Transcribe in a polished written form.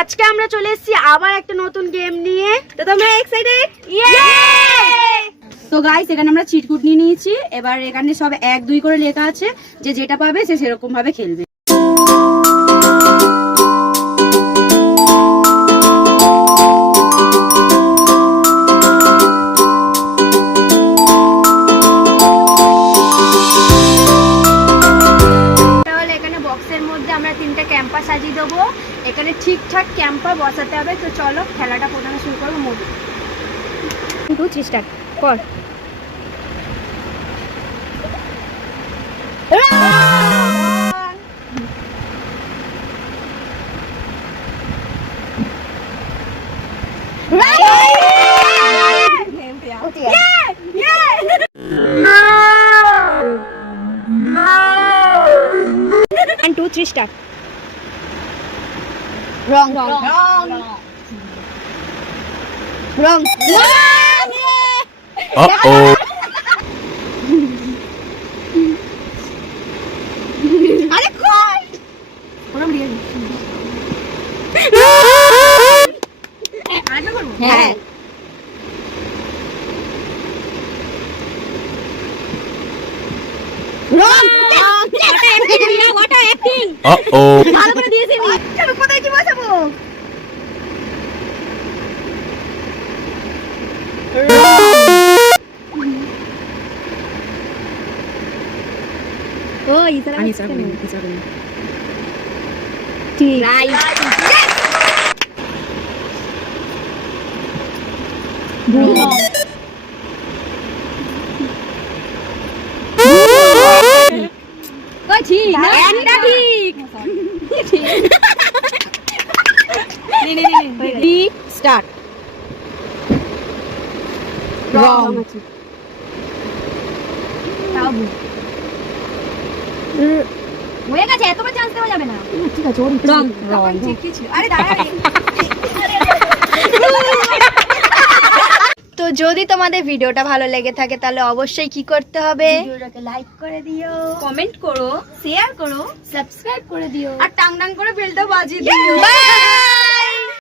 আজকে আমরা চলে এসেছি আবার একটা নতুন গেম নিয়ে। তো তোমরা এক্সাইটেড? তো গাইস, এখানে আমরা চিটকুট নিয়ে নিয়েছি। এবার এখানে সব 1 2 করে লেখা আছে, যে যেটা পাবে সে সেরকম ভাবে খেলবে। আমরা 3টা ক্যাম্পা সাজিয়ে দেবো। এখানে ঠিকঠাক ক্যাম্পা বসাতে হবে। তো চলো খেলাটা প্রথমে শুরু করবো। মোদি 2 3 স্টার্ট কর। One, 2, 3, start. Wrong. Wrong. Wrong. Wrong. Uh-oh. আরে কই? ওরম দিয়ে। আরেকবার করব? হ্যাঁ। Wrong. What a acting. Uh-oh. ভালো করে দিয়েছি আমি। চলো কোথায় কি বসাবো? ও ইসারা আমি ইসারা ঠিক রাইট। ওই ঠিক না, একটা ঠিক। নে স্টার্ট। রং। তাও হয়ে গেছে, এতবার চান্স দেওয়া যাবে না। ঠিক আছে, রং রং ঠিকই ছিল। আরে দাঁড়া। তো যদি তোমাদের ভিডিওটা ভালো লেগে থাকে তাহলে অবশ্যই কি করতে হবে? ভিডিওটাকে লাইক করে দিও, কমেন্ট করো, শেয়ার করো, সাবস্ক্রাইব করে দিও আর টাং টাং করে বেলটা বাজিয়ে দিও। বাই।